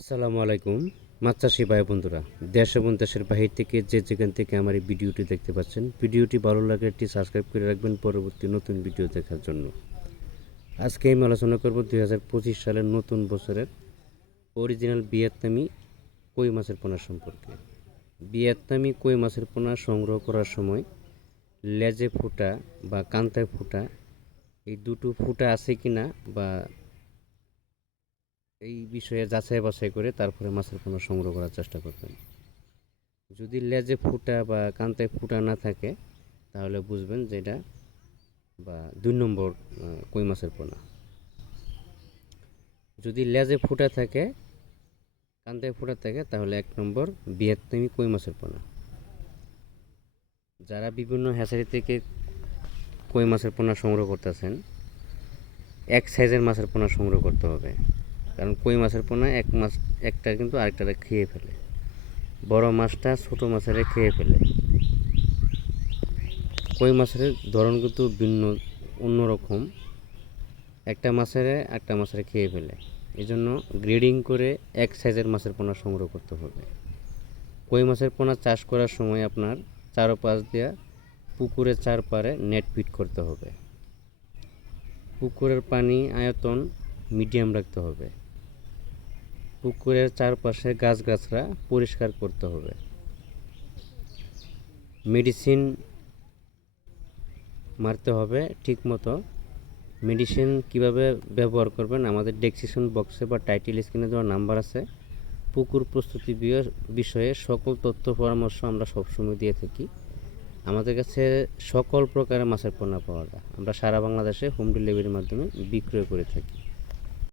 আসসালামু আলাইকুম মাছ চাষি ভাই বন্ধুরা, দেশ এবং দেশের বাহির থেকে যে যেখান থেকে আমার এই ভিডিওটি দেখতে পাচ্ছেন, ভিডিওটি ভালো লাগলে একটি সাবস্ক্রাইব করে রাখবেন পরবর্তী নতুন ভিডিও দেখার জন্য। আজকে আমি আলোচনা করব 2025 সালের নতুন বছরের অরিজিনাল ভিয়েতনামি কই মাছের পোনা সম্পর্কে। ভিয়েতনামি কই মাছের পোনা সংগ্রহ করার সময় লেজে ফুটা বা কান্তায় ফুটা এই দুটো ফুটা আছে কিনা বা এই বিষয়ে যাচাই বাছাই করে তারপরে মাছের পোনা সংগ্রহ করার চেষ্টা করবেন। যদি লেজে ফুটা বা কান্তায় ফুটা না থাকে তাহলে বুঝবেন যে এটা বা 2 নম্বর কই মাছের পোনা। যদি লেজে ফুটা থাকে, কান্তায় ফুটা থাকে, তাহলে 1 নম্বর ভিয়েতনামি কই মাছের পোনা। যারা বিভিন্ন হ্যাচারি থেকে কই মাছের পোনা সংগ্রহ করতেছেন, এক সাইজের মাছের পোনা সংগ্রহ করতে হবে, কারণ কই মাছের পোনা একটা কিন্তু আরেকটারে খেয়ে ফেলে। বড় মাছটা ছোট মাছের খেয়ে ফেলে। কই মাছের ধরন কিন্তু ভিন্ন, অন্যরকম। একটা মাছের খেয়ে ফেলে। এই জন্য গ্রেডিং করে এক সাইজের মাছের পোনা সংগ্রহ করতে হবে। কই মাছের পোনা চাষ করার সময় আপনার চারপাশ দিয়ে পুকুরের চারপারে নেট ফিট করতে হবে। পুকুরের পানি আয়তন মিডিয়াম রাখতে হবে। পুকুরের চারপাশে গাছগাছরা পরিষ্কার করতে হবে। মেডিসিন মারতে হবে ঠিক মতো। মেডিসিন কিভাবে ব্যবহার করবেন আমাদের ডেসক্রিপশন বক্সে বা টাইটেল স্ক্রিনে দেওয়া নাম্বার আছে। পুকুর প্রস্তুতি বিষয়ে সকল তথ্য পরামর্শ আমরা সবসময় দিয়ে থাকি। আমাদের কাছে সকল প্রকারের মাছের পোনা পাওয়া যায়। আমরা সারা বাংলাদেশে হোম ডেলিভারির মাধ্যমে বিক্রয় করে থাকি।